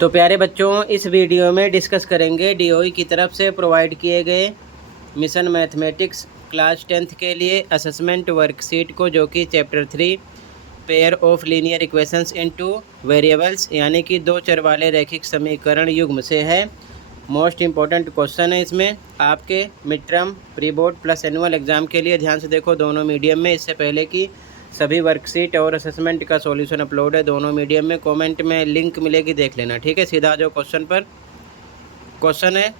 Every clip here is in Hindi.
तो प्यारे बच्चों, इस वीडियो में डिस्कस करेंगे डीओई की तरफ से प्रोवाइड किए गए मिशन मैथमेटिक्स क्लास 10th के लिए असेसमेंट वर्कशीट को, जो कि chapter 3 pair of linear equations into variables यानी कि दो चर वाले रैखिक समीकरण युग्म से है। मोस्ट इम्पॉर्टेंट क्वेश्चन है इसमें आपके mid term, pre board plus annual exam के लिए। ध्यान से देखो, दोनों मीडियम में। इससे पहले कि सभी वर्कशीट और असेसमेंट का सॉल्यूशन अपलोड है दोनों मीडियम में। कमेंट में लिंक मिलेगी, देख लेना, ठीक है। सीधा जो क्वेश्चन पर क्वेश्चन है,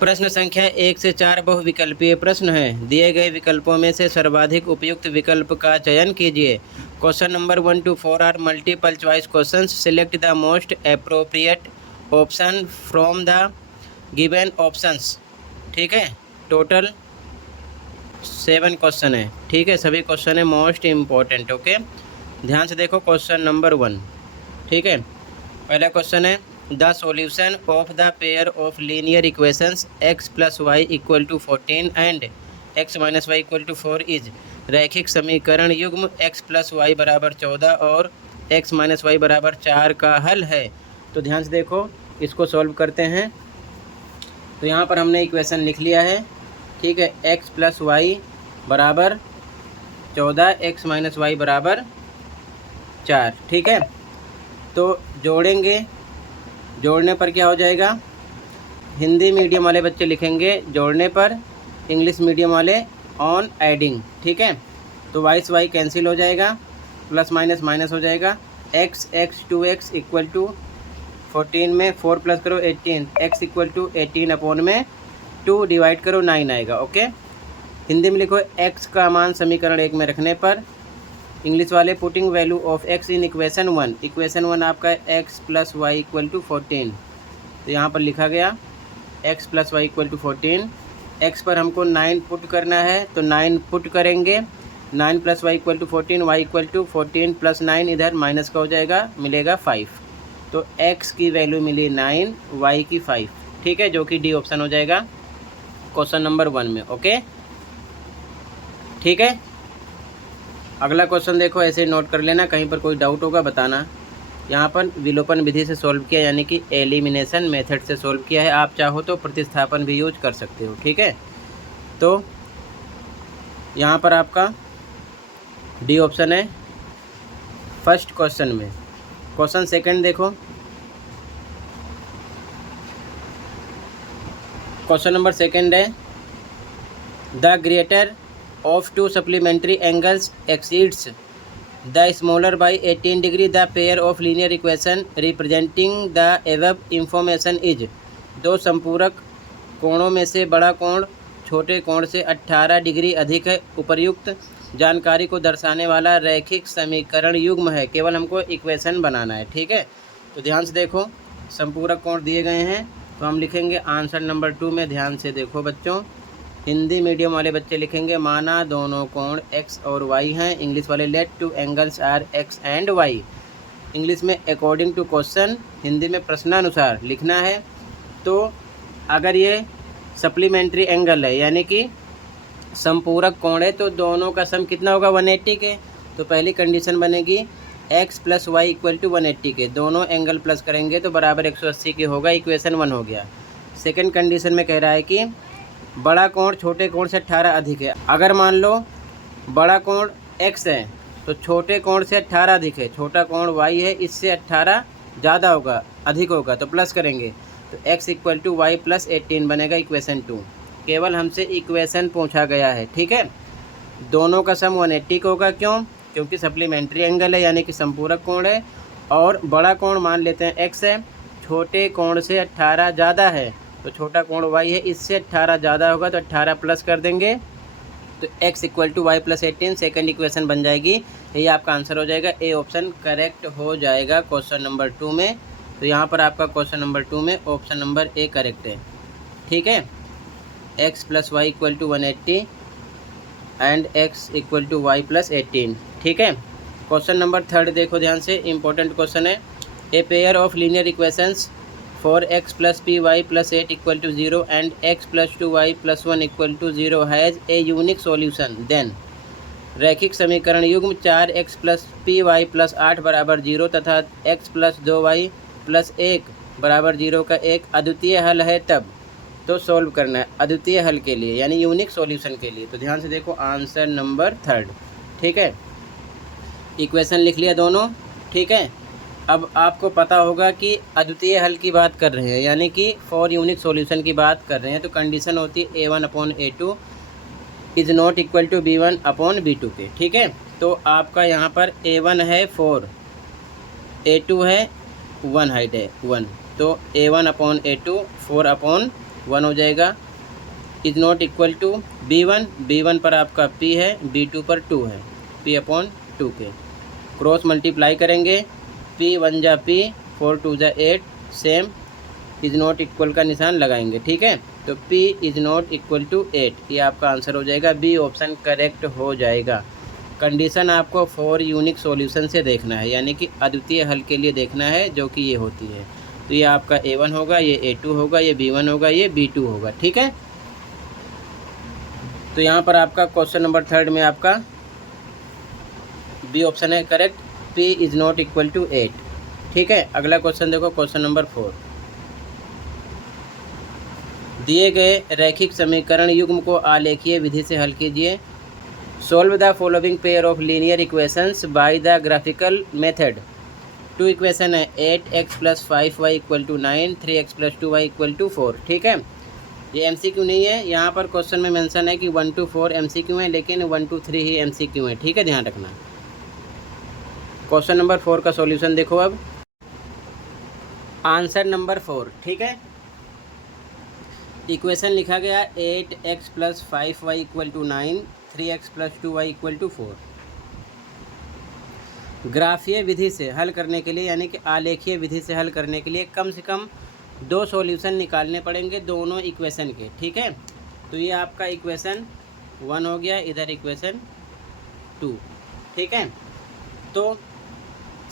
प्रश्न संख्या 1 से 4 बहुविकल्पीय प्रश्न है। दिए गए विकल्पों में से सर्वाधिक उपयुक्त विकल्प का चयन कीजिए। Question number 1 to 4 are multiple choice questions. Select the most appropriate option from the given options. ठीक है, टोटल 7 क्वेश्चन है, ठीक है। सभी क्वेश्चन है मोस्ट इम्पॉर्टेंट, ओके। ध्यान से देखो क्वेश्चन नंबर 1, ठीक है। पहला क्वेश्चन है, the solution of the pair of linear equations x + y = 14 and x - y = 4 is. रैखिक समीकरण युग्म x + y = 14 और x - y = 4 का हल है। तो ध्यान से देखो, इसको सॉल्व करते हैं। तो यहाँ पर हमने इक्वेशन लिख लिया है, ठीक है। x + y = 14, x - y = 4, ठीक है। तो जोड़ेंगे, जोड़ने पर क्या हो जाएगा, हिंदी मीडियम वाले बच्चे लिखेंगे जोड़ने पर, इंग्लिश मीडियम वाले ऑन एडिंग, ठीक है। तो y कैंसिल हो जाएगा, प्लस माइनस माइनस हो जाएगा। x 2x = 14 में 4 प्लस करो 18, x = 18 अपॉन में 2 डिवाइड करो 9 आएगा, ओके। हिंदी में लिखो x का मान समीकरण 1 में रखने पर। इंग्लिश वाले putting value of x in equation 1। Equation 1 आपका x + y = 14। तो यहाँ पर लिखा गया x + y = 14। x पर हमको 9 पुट करना है, तो 9 पुट करेंगे। 9 + y = 14, y = 14 + 9 इधर माइनस का हो जाएगा, मिलेगा 5। तो x की वैल्यू मिली 9, y की 5, ठीक है, जो कि डी ऑप्शन हो जाएगा क्वेश्चन नंबर 1 में, ओके, ठीक है। अगला क्वेश्चन देखो, ऐसे नोट कर लेना, कहीं पर कोई डाउट होगा बताना। यहाँ पर विलोपन विधि से सॉल्व किया, यानी कि एलिमिनेशन मेथड से सॉल्व किया है। आप चाहो तो प्रतिस्थापन भी यूज कर सकते हो, ठीक है। तो यहाँ पर आपका डी ऑप्शन है फर्स्ट क्वेश्चन में। क्वेश्चन सेकंड देखो, क्वेश्चन नंबर सेकंड है, the greater of two supplementary angles exceeds the smaller by 18 degree. The pair of linear equation representing the above information is। दो संपूरक कोणों में से बड़ा कोण छोटे कोण से 18 डिग्री अधिक है। उपर्युक्त जानकारी को दर्शाने वाला रैखिक समीकरण युग्म है। केवल हमको इक्वेशन बनाना है, ठीक है। तो ध्यान से देखो, संपूरक कोण दिए गए हैं, तो हम लिखेंगे आंसर नंबर 2 में। ध्यान से देखो बच्चों, हिंदी मीडियम वाले बच्चे लिखेंगे, माना दोनों कोण x और y हैं। इंग्लिश वाले let two angles are x and y। English में अकॉर्डिंग टू क्वेश्चन, हिंदी में प्रश्नानुसार लिखना है। तो अगर ये सप्लीमेंट्री एंगल है, यानी कि संपूरक कोण है, तो दोनों का सम कितना होगा, 180 के। तो पहली कंडीशन बनेगी x + y = 180 के। दोनों एंगल प्लस करेंगे तो बराबर 180 के होगा। इक्वेशन 1 हो गया। सेकेंड कंडीशन में कह रहा है कि बड़ा कोण छोटे कोण से 18 अधिक है। अगर मान लो बड़ा कोण x है, तो छोटे कोण से 18 अधिक है। छोटा कोण y है, इससे 18 ज़्यादा होगा, अधिक होगा, तो प्लस करेंगे तो x = y + 18 बनेगा इक्वेशन 2। केवल हमसे इक्वेशन पूछा गया है, ठीक है। दोनों का सम 180 का होगा, क्यों, क्योंकि सप्लीमेंट्री एंगल है, यानी कि संपूरक कोण है। और बड़ा कोण मान लेते हैं x है, छोटे कोण से 18 ज़्यादा है, तो छोटा कोण y है, इससे 18 ज़्यादा होगा, तो 18 प्लस कर देंगे, तो x = y + 18 सेकेंड इक्वेशन बन जाएगी। यही आपका आंसर हो जाएगा। ए ऑप्शन करेक्ट हो जाएगा क्वेश्चन नंबर 2 में। तो यहाँ पर आपका क्वेश्चन नंबर 2 में ऑप्शन नंबर ए करेक्ट है, ठीक है। x + y = 180 and x = y + 18, ठीक है। क्वेश्चन नंबर 3 देखो ध्यान से, इंपॉर्टेंट क्वेश्चन है। A pair of linear equations for x + py + 8 = 0 and x + 2y + 1 = 0 has a unique solution, then रैखिक समीकरण युग्म 4x plus P Y plus 8 बराबर 0 तथा x प्लस 2y प्लस 1 बराबर 0 का एक अद्वितीय हल है तब तो सॉल्व करना है अद्वितीय हल के लिए यानी यूनिक सॉल्यूशन के लिए। तो ध्यान से देखो आंसर नंबर 3। ठीक है, इक्वेशन लिख लिया दोनों। ठीक है, अब आपको पता होगा कि अद्वितीय हल की बात कर रहे हैं यानी कि फॉर यूनिक सॉल्यूशन की बात कर रहे हैं, तो कंडीशन होती है A1/A2 is not equal to B1/B2 के। ठीक है, तो आपका यहाँ पर A1 है 4, A2 है 1 हाइट है 1, तो A1/A2 4/1 हो जाएगा। Is not equal to B1 पर आपका P है, B2 पर 2 है, P/2 के। क्रॉस मल्टीप्लाई करेंगे, P1 जा P 4 2 जा 8, सेम इज़ नॉट इक्वल का निशान लगाएंगे। ठीक है, तो P is not equal to 8, ये आपका आंसर हो जाएगा, बी ऑप्शन करेक्ट हो जाएगा। कंडीशन आपको फॉर यूनिक सॉल्यूशन से देखना है यानी कि अद्वितीय हल के लिए देखना है, जो कि ये होती है। तो ये आपका A1 होगा, ये A2 होगा, ये B1 होगा, ये B2 होगा। ठीक है, तो यहाँ पर आपका क्वेश्चन नंबर 3 में आपका बी ऑप्शन है correct, P is not equal to 8। ठीक है, अगला क्वेश्चन देखो, क्वेश्चन नंबर 4। दिए गए रैखिक समीकरण युग्म को आलेखीय विधि से हल कीजिए। Solve the following pair of linear equations by the graphical method. 2 equation है 8x plus 5y equal to 9, 3x plus 2y equal to 4। ठीक है, ये MCQ नहीं है, यहाँ पर क्वेश्चन में मेंशन है कि 1 to 4 MCQ है, लेकिन 1 to 3 ही MCQ है। ठीक है, ध्यान रखना। क्वेश्चन नंबर 4 का सॉल्यूशन देखो अब, आंसर नंबर 4। ठीक है, इक्वेशन लिखा गया 8x plus 5y equal to 9, 3x plus 2y equal to 4। ग्राफीय विधि से हल करने के लिए यानी कि आलेखीय विधि से हल करने के लिए कम से कम 2 सॉल्यूशन निकालने पड़ेंगे दोनों इक्वेशन के। ठीक है, तो ये आपका इक्वेशन 1 हो गया, इधर इक्वेशन 2। ठीक है, तो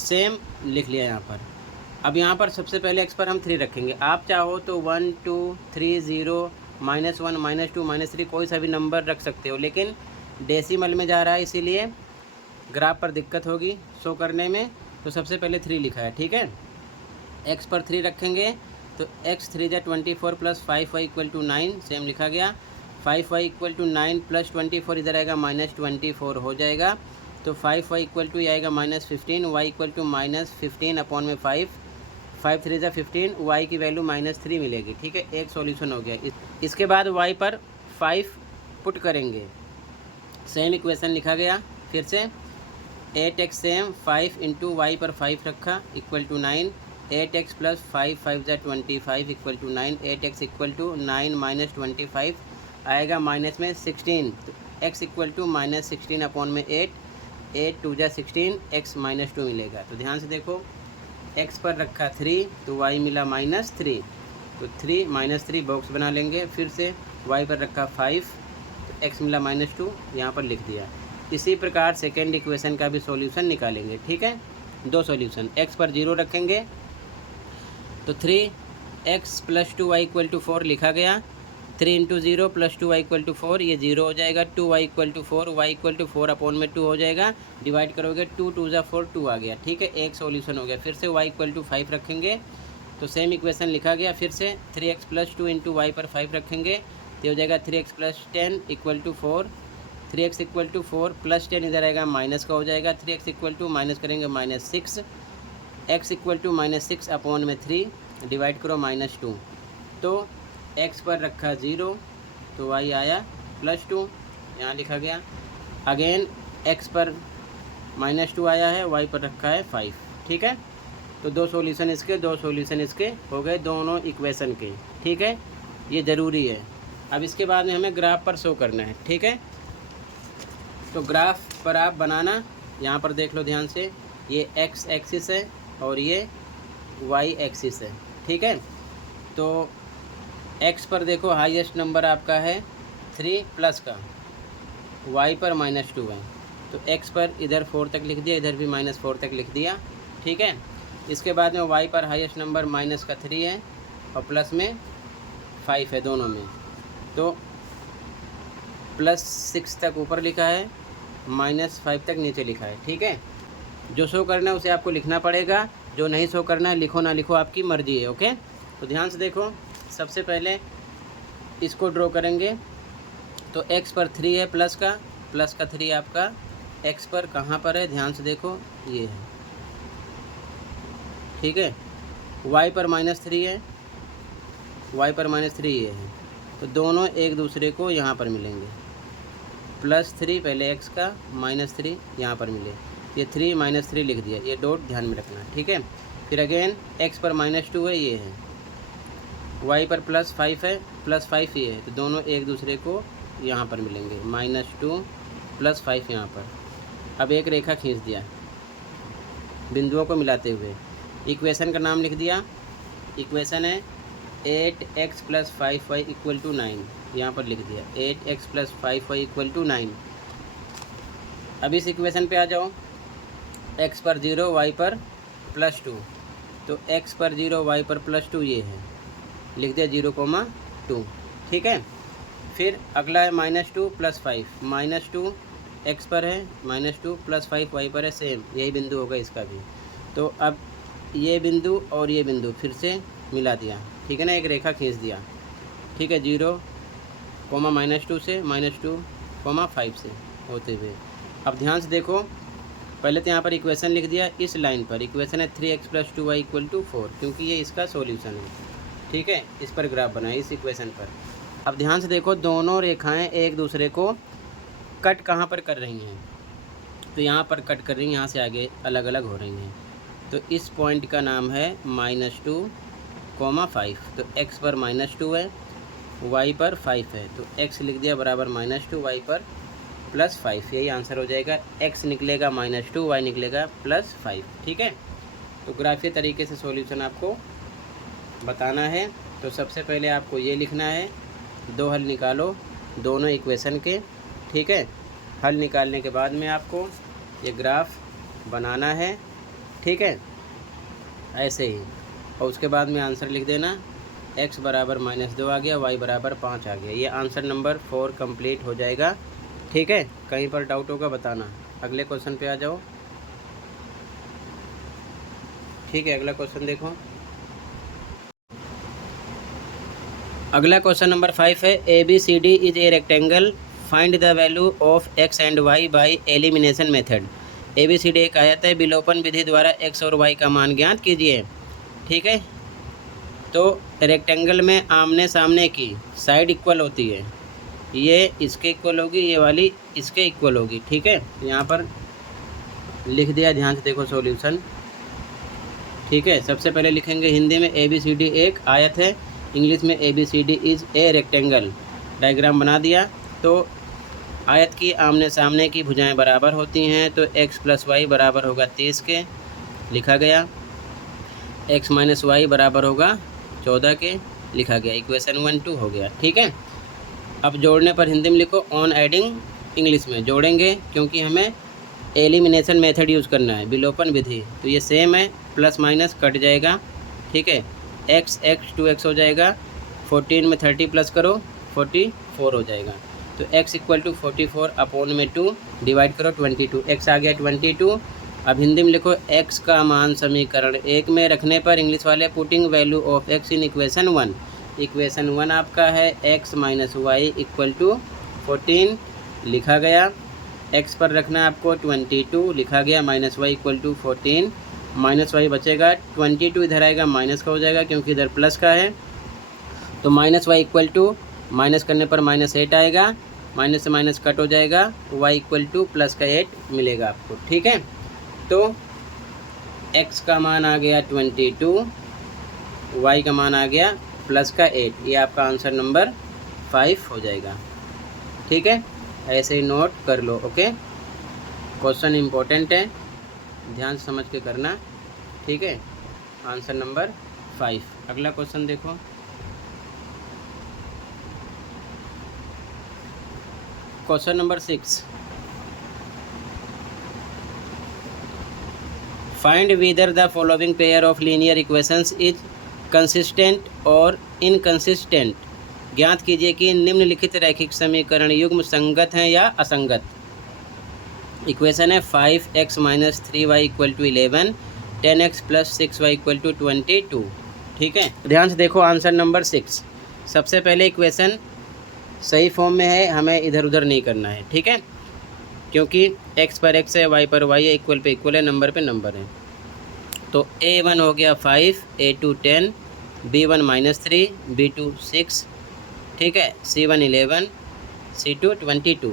सेम लिख लिया यहाँ पर। अब यहाँ पर सबसे पहले x पर हम 3 रखेंगे। आप चाहो तो 1 2 3 0 -1 -2 -3 कोई सा भी नंबर रख सकते हो, लेकिन डेसिमल में जा रहा है इसीलिए ग्राफ पर दिक्कत होगी शो करने में, तो सबसे पहले 3 लिखा है। ठीक है, x पर 3 रखेंगे तो x 3 जा 24 plus 5y equal to 9, same लिखा गया। 5y इक्वल टू 9 प्लस 24 इधर आएगा -24 हो जाएगा, तो 5y इक्वल टू आएगा -15, y इक्वल टू -15/5, 5 3 जा 15, y की वैल्यू -3 मिलेगी। ठीक है, एक सॉल्यूशन हो गया। इसके बाद y पर 5 पुट करेंगे, सेम इक्वेशन लिखा गया। फिर से 8x सेम 5 इंटू वाई पर 5 रखा इक्वल टू 9, 8x प्लस 5 5 जा 25 equal to 9, 8x equal to 9 minus 25 आएगा माइनस में 16, तो x इक्वल टू -16/8, 8 2 जा 16, x -2 मिलेगा। तो ध्यान से देखो, x पर रखा 3 तो y मिला -3, तो 3 -3 बॉक्स बना लेंगे। फिर से y पर रखा 5 तो x मिला -2, यहाँ पर लिख दिया। इसी प्रकार सेकेंड इक्वेशन का भी सॉल्यूशन निकालेंगे। ठीक है, 2 सॉल्यूशन, x पर 0 रखेंगे तो 3x plus 2y equal to 4 लिखा गया। 3 into 0 plus 2y equal to 4, ये 0 हो जाएगा। 2y equal to 4, y equal to 4/2 हो जाएगा। डिवाइड करोगे 2 2 जा 4, 2 आ गया। ठीक है, एक सॉल्यूशन हो गया। फिर से y इक्वल टू 5 रखेंगे तो सेम इक्वेशन लिखा गया। फिर से 3x प्लस 2 इंटू वाई पर 5 रखेंगे तो हो जाएगा 3x plus 10 equal to 4, 3x equal to 4 plus 10 इधर आएगा माइनस का हो जाएगा। 3x इक्वल टू माइनस करेंगे -6, x इक्वल टू -6/3, डिवाइड करो -2, तो x पर रखा 0 तो y आया +2, यहाँ लिखा गया। अगेन x पर -2 आया है, y पर रखा है 5। ठीक है, तो 2 सॉल्यूशन इसके, 2 सॉल्यूशन इसके हो गए दोनों इक्वेशन के। ठीक है, ये ज़रूरी है। अब इसके बाद में हमें ग्राफ पर शो करना है। ठीक है, तो ग्राफ पर आप बनाना, यहाँ पर देख लो ध्यान से, ये x एक्सिस है और ये y एक्सिस है। ठीक है, तो x पर देखो हाईएस्ट नंबर आपका है 3 प्लस का, y पर -2 है, तो x पर इधर 4 तक लिख दिया, इधर भी -4 तक लिख दिया। ठीक है, इसके बाद में y पर हाईएस्ट नंबर -3 है और प्लस में 5 है दोनों में, तो +6 तक ऊपर लिखा है -5 तक नीचे लिखा है, ठीक है। जो शो करना है उसे आपको लिखना पड़ेगा, जो नहीं शो करना है लिखो ना लिखो आपकी मर्जी है, ओके। तो ध्यान से देखो, सबसे पहले इसको ड्रॉ करेंगे। तो x पर 3 है प्लस का 3 आपका x पर कहाँ पर है, ध्यान से देखो, ये है, ठीक है। y पर -3 है, y पर -3 ये है, तो दोनों एक दूसरे को यहाँ पर मिलेंगे। +3 पहले x का, -3 यहाँ पर मिले, ये 3 -3 लिख दिया, ये डॉट ध्यान में रखना, ठीक है। फिर अगेन x पर -2 है, ये है, y पर +5 है, +5 ये है, तो दोनों एक दूसरे को यहाँ पर मिलेंगे, -2 +5 यहाँ पर। अब एक रेखा खींच दिया बिंदुओं को मिलाते हुए, इक्वेशन का नाम लिख दिया। इक्वेशन है 8x + 5y = 9, यहाँ पर लिख दिया 8x + 5y = 9। अब इस इक्वेशन पे आ जाओ, x पर 0 y पर +2, तो x पर 0 y पर +2 ये है, लिख दिया 0,2, ठीक है। फिर अगला है -2 + 5, -2 x पर है, -2 + 5 y पर है, सेम यही बिंदु होगा इसका भी। तो अब ये बिंदु और ये बिंदु फिर से मिला दिया, ठीक है ना, एक रेखा खींच दिया, ठीक है, 0, -2 से -2, 5 से होते हुए। अब ध्यान से देखो, पहले तो यहाँ पर इक्वेशन लिख दिया, इस लाइन पर इक्वेशन है 3x + 2y = 4, क्योंकि ये इसका सॉल्यूशन है, ठीक है। इस पर ग्राफ बनाए इस इक्वेशन पर। अब ध्यान से देखो, दोनों रेखाएं एक दूसरे को कट कहाँ पर कर रही हैं, तो यहाँ पर कट कर रही हैं, यहाँ से आगे अलग अलग हो रही हैं। तो इस पॉइंट का नाम है -2, 5, तो x पर -2 है, y पर 5 है, तो x लिख दिया बराबर -2, y पर +5, यही आंसर हो जाएगा। x निकलेगा -2, y निकलेगा +5, ठीक है। तो ग्राफीय तरीके से सॉल्यूशन आपको बताना है। तो सबसे पहले आपको ये लिखना है, दो हल निकालो दोनों इक्वेशन के, ठीक है। हल निकालने के बाद में आपको ये ग्राफ बनाना है, ठीक है, ऐसे ही। और उसके बाद में आंसर लिख देना, x बराबर -2 आ गया, y बराबर 5 आ गया। ये आंसर नंबर 4 कंप्लीट हो जाएगा, ठीक है। कहीं पर डाउट होगा बताना। अगले क्वेश्चन पे आ जाओ, ठीक है। अगला क्वेश्चन देखो, अगला क्वेश्चन नंबर 5 है, ABCD is a rectangle, find the value of x and y by elimination method. ABCD एक आयत है, विलोपन विधि द्वारा x और y का मान ज्ञात कीजिए, ठीक है। तो रेक्टेंगल में आमने सामने की साइड इक्वल होती है, ये इसके इक्वल होगी, ये वाली इसके इक्वल होगी, ठीक है। यहाँ पर लिख दिया, ध्यान से देखो सॉल्यूशन, ठीक है। सबसे पहले लिखेंगे हिंदी में ABCD एक आयत है, इंग्लिश में ABCD is a rectangle. Diagram बना दिया। तो आयत की आमने सामने की भुजाएं बराबर होती हैं, तो x + y बराबर होगा 30 के, लिखा गया। x - y बराबर होगा 14 के, लिखा गया। इक्वेशन 1 2 हो गया, ठीक है। अब जोड़ने पर हिंदी में लिखो, ऑन एडिंग इंग्लिश में जोड़ेंगे, क्योंकि हमें एलिमिनेशन मेथड यूज़ करना है, विलोपन विधि। तो ये सेम है, ± कट जाएगा, ठीक है। x 2x हो जाएगा, 14 में 30 प्लस करो 44 हो जाएगा। तो x = 44/2 डिवाइड करो 22, x आ गया 22। अब हिंदी में लिखो, x का मान समीकरण 1 में रखने पर इंग्लिश वाले putting value of x in equation 1। Equation 1 आपका है x - y = 14, लिखा गया। x पर रखना है आपको 22, लिखा गया। -y = 14, -y बचेगा, 22 इधर आएगा, माइनस का हो जाएगा क्योंकि इधर प्लस का है। तो -y = माइनस करने पर -8 आएगा, माइनस से माइनस कट हो जाएगा, y = +8 मिलेगा आपको, ठीक है। तो x का मान आ गया 22, y का मान आ गया +8, ये आपका आंसर नंबर 5 हो जाएगा, ठीक है। ऐसे ही नोट कर लो, ओके। क्वेश्चन इम्पोर्टेंट है, ध्यान समझ के करना, ठीक है। Answer number 5। अगला क्वेश्चन देखो, question number 6, find whether the following pair of linear equations is consistent और इनकंसिस्टेंट। ज्ञात कीजिए कि निम्नलिखित रैखिक समीकरण युग्म संगत हैं या असंगत। इक्वेशन है 5x minus 3y equal to 11, 10x plus 6y equal to 22। ठीक है, ध्यान से देखो आंसर नंबर 6। सबसे पहले इक्वेशन सही फॉर्म में है, हमें इधर उधर नहीं करना है। ठीक है, क्योंकि x पर x है, y पर y है, इक्वल पे इक्वल है, नंबर पे नंबर है। तो a1 हो गया 5, a2 10, b1 माइनस 3, b2 6, ठीक है, c1 11, c2 22।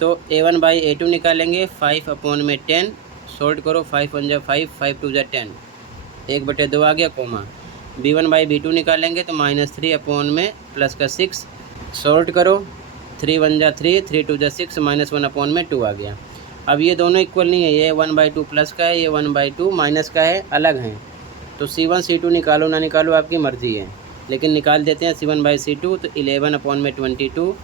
तो a1 बाई a2 निकालेंगे, 5 अपॉन में 10, सॉल्ट करो, 5 1 जा 5, 5 2 जा 10, 1/2 आ गया, कोमा। b1 बाई b2 निकालेंगे तो -3 अपॉन में प्लस का 6, सॉल्ट करो, 3 1 जा 3, 3 2 जा 6, -1 अपॉन में 2 आ गया। अब ये दोनों इक्वल नहीं है, ये 1/2 प्लस का है, ये 1/2 माइनस का है, अलग हैं। तो c1 c2 निकालो ना निकालो आपकी मर्ज़ी है, लेकिन निकाल देते हैं c1 बाई c2। तो 11 अपॉन में 22,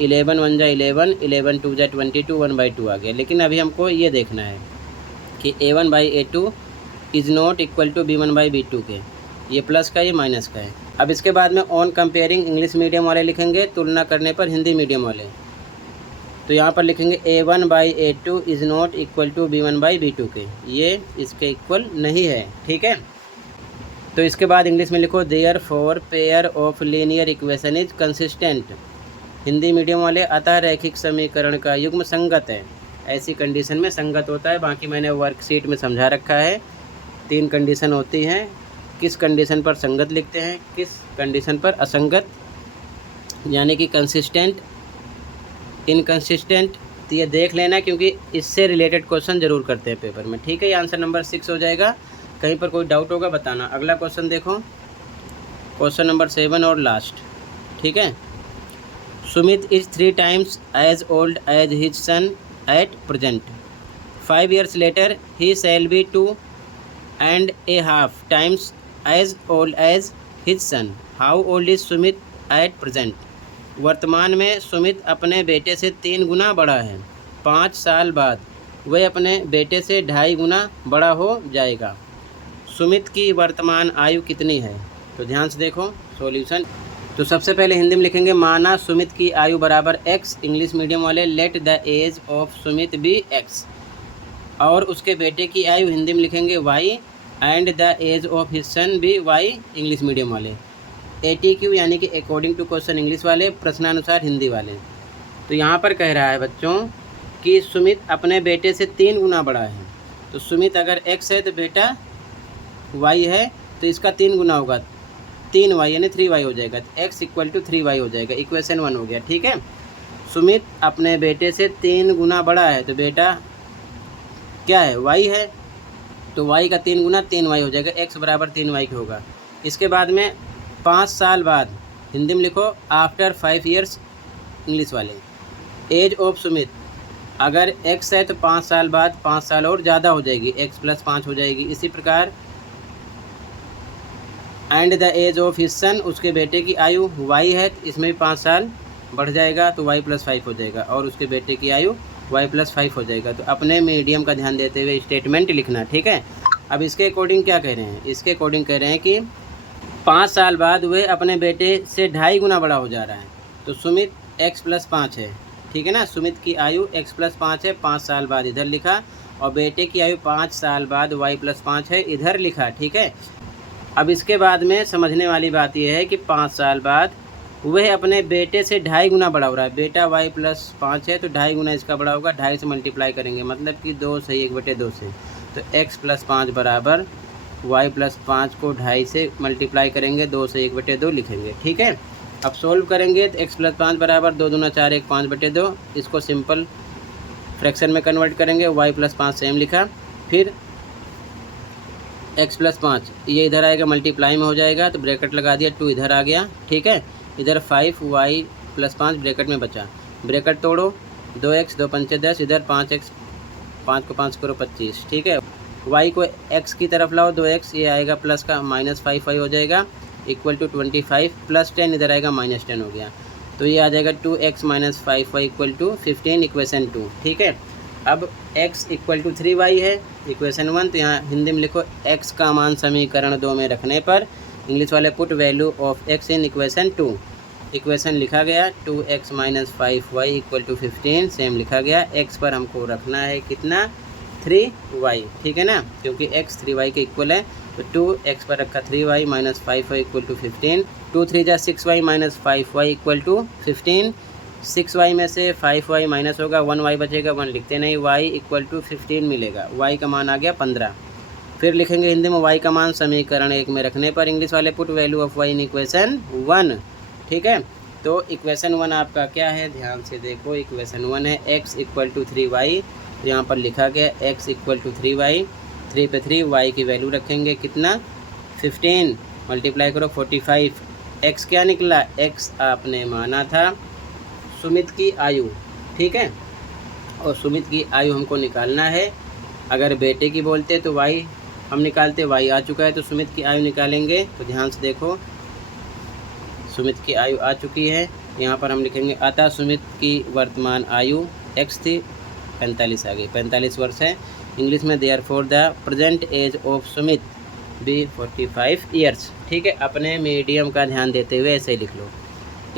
11 1 जा 11, 11 2 जा 22, 1/2 आ गया। लेकिन अभी हमको ये देखना है कि a1 by a2 is not equal to b1 by b2 के, ये प्लस का, ये माइनस का है। अब इसके बाद में ऑन कंपेयरिंग इंग्लिश मीडियम वाले लिखेंगे, तुलना करने पर हिंदी मीडियम वाले। तो यहाँ पर लिखेंगे a1 by a2 is not equal to b1 by b2 के, ये इसके इक्वल नहीं है। ठीक है, तो इसके बाद इंग्लिश में लिखो therefore pair of linear equation is consistent. Hindi medium वाले अतः रैखिक समीकरण का युग्म संगत है। ऐसी कंडीशन में संगत होता है, बाकी मैंने वर्कशीट में समझा रखा है। 3 कंडीशन होती हैं, किस कंडीशन पर संगत लिखते हैं, किस कंडीशन पर असंगत, यानी कि कंसिस्टेंट, इनकंसिस्टेंट। तो ये देख लेना, क्योंकि इससे रिलेटेड क्वेश्चन ज़रूर करते हैं पेपर में। ठीक है, ये आंसर नंबर 6 हो जाएगा। कहीं पर कोई डाउट होगा बताना। अगला क्वेश्चन देखो, क्वेश्चन नंबर 7 और लास्ट। ठीक है, Sumit is 3 times as old as his son at present. 5 years later he shall be 2.5 times as old as his son. How old is Sumit at present. वर्तमान में सुमित अपने बेटे से 3 गुना बड़ा है। 5 साल बाद वह अपने बेटे से 2.5 गुना बड़ा हो जाएगा। सुमित की वर्तमान आयु कितनी है। तो ध्यान से देखो सॉल्यूशन। तो सबसे पहले हिंदी में लिखेंगे, माना सुमित की आयु बराबर x। इंग्लिश मीडियम वाले let the age of Sumit be x। और उसके बेटे की आयु हिंदी में लिखेंगे y and the age of his son be y। English medium वाले ATQ यानी कि अकॉर्डिंग टू क्वेश्चन इंग्लिश वाले, प्रश्नानुसार हिंदी वाले। तो यहाँ पर कह रहा है बच्चों कि सुमित अपने बेटे से 3 गुना बड़ा है। तो सुमित अगर x है तो बेटा y है, तो इसका 3 गुना होगा, 3y यानी 3y हो जाएगा। तो x इक्वल टू 3y हो जाएगा। इक्वेशन 1 हो गया। ठीक है, सुमित अपने बेटे से 3 गुना बड़ा है, तो बेटा क्या है, y है, तो y का 3 गुना 3y हो जाएगा, x बराबर 3y का होगा। इसके बाद में 5 साल बाद हिंदी में लिखो आफ्टर 5 years इंग्लिश वाले। एज ऑफ सुमित, अगर x है तो 5 साल बाद 5 साल और ज़्यादा हो जाएगी, x प्लस 5 हो जाएगी। इसी प्रकार and the age of his son, उसके बेटे की आयु y है, इसमें भी 5 साल बढ़ जाएगा तो y प्लस 5 हो जाएगा, और उसके बेटे की आयु y प्लस 5 हो जाएगा। तो अपने मीडियम का ध्यान देते हुए स्टेटमेंट लिखना। ठीक है, अब इसके अकॉर्डिंग क्या कह रहे हैं, इसके अकॉर्डिंग कह रहे हैं कि 5 साल बाद वह अपने बेटे से 2.5 गुना बड़ा हो जा रहा है। तो सुमित x प्लस 5 है। ठीक है ना, सुमित की आयु x प्लस 5 है, 5 साल बाद इधर लिखा, और बेटे की आयु 5 साल बाद y प्लस 5 है, इधर लिखा। ठीक है, अब इसके बाद में समझने वाली बात यह है कि 5 साल बाद वह अपने बेटे से 2.5 गुना बड़ा हो रहा है। बेटा y प्लस 5 है, तो 2.5 गुना इसका बड़ा होगा, 2.5 से मल्टीप्लाई करेंगे, मतलब कि 2 से 1/2 से। तो x प्लस 5 बराबर y प्लस 5 को 2.5 से मल्टीप्लाई करेंगे, 2 से 1/2 लिखेंगे। ठीक है, अब सोल्व करेंगे तो x प्लस 5 बराबर 2 दूना 4, 1 5/2। इसको सिंपल फ्रैक्शन में कन्वर्ट करेंगे, y प्लस 5 सेम लिखा, फिर x प्लस 5 ये इधर आएगा, मल्टीप्लाई में हो जाएगा, तो ब्रैकेट लगा दिया, 2 इधर आ गया। ठीक है, इधर 5y प्लस 5 ब्रैकेट में बचा, ब्रैकेट तोड़ो, 2x 2 पंचे 10, इधर 5x, 5 को 5 करो 25। ठीक है, y को x की तरफ लाओ, 2x, ये आएगा प्लस का -5y हो जाएगा, इक्वल टू 25 प्लस 10 इधर आएगा, -10 हो गया। तो ये आ जाएगा 2x minus 5y equal to 15, equation 2। ठीक है, अब x इक्वल टू 3y है, इक्वेशन 1। तो यहाँ हिंदी में लिखो x का मान समीकरण 2 में रखने पर, इंग्लिश वाले put value of x in equation 2। Equation लिखा गया 2x minus 5y equal to 15, same लिखा गया। x पर हमको रखना है कितना 3y, ठीक है ना, क्योंकि x 3y के इक्वल है। तो 2x पर रखा 3y minus 5y equal to 15, 2 3 जा 6y minus 5y equal to 15। 6y में से 5y माइनस होगा, 1y बचेगा, 1 लिखते नहीं, y इक्वल टू 15 मिलेगा। y का मान आ गया 15। फिर लिखेंगे हिंदी में y का मान समीकरण 1 में रखने पर, इंग्लिश वाले put value of y in equation 1, ठीक है। तो इक्वेशन 1 आपका क्या है, ध्यान से देखो। इक्वेशन 1 है x इक्वल टू 3y, तो यहाँ पर लिखा गया x इक्वल टू 3y, 3 पे 3, y की वैल्यू रखेंगे कितना 15, मल्टीप्लाई करो 45। x क्या निकला, x आपने माना था सुमित की आयु, ठीक है, और सुमित की आयु हमको निकालना है। अगर बेटे की बोलते तो y हम निकालते, y आ चुका है तो सुमित की आयु निकालेंगे। तो ध्यान से देखो, सुमित की आयु आ चुकी है, यहाँ पर हम लिखेंगे अतः सुमित की वर्तमान आयु x थी, 45 आ गई, 45 वर्ष है। इंग्लिश में therefore the present age of Sumit be 45 years, ठीक है। अपने मीडियम का ध्यान देते हुए ऐसे ही लिख लो।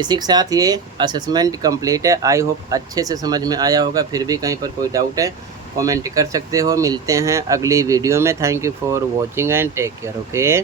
इसी के साथ ये असेसमेंट कंप्लीट है। आई होप अच्छे से समझ में आया होगा। फिर भी कहीं पर कोई डाउट है कमेंट कर सकते हो। मिलते हैं अगली वीडियो में। Thank you for watching and take care, okay.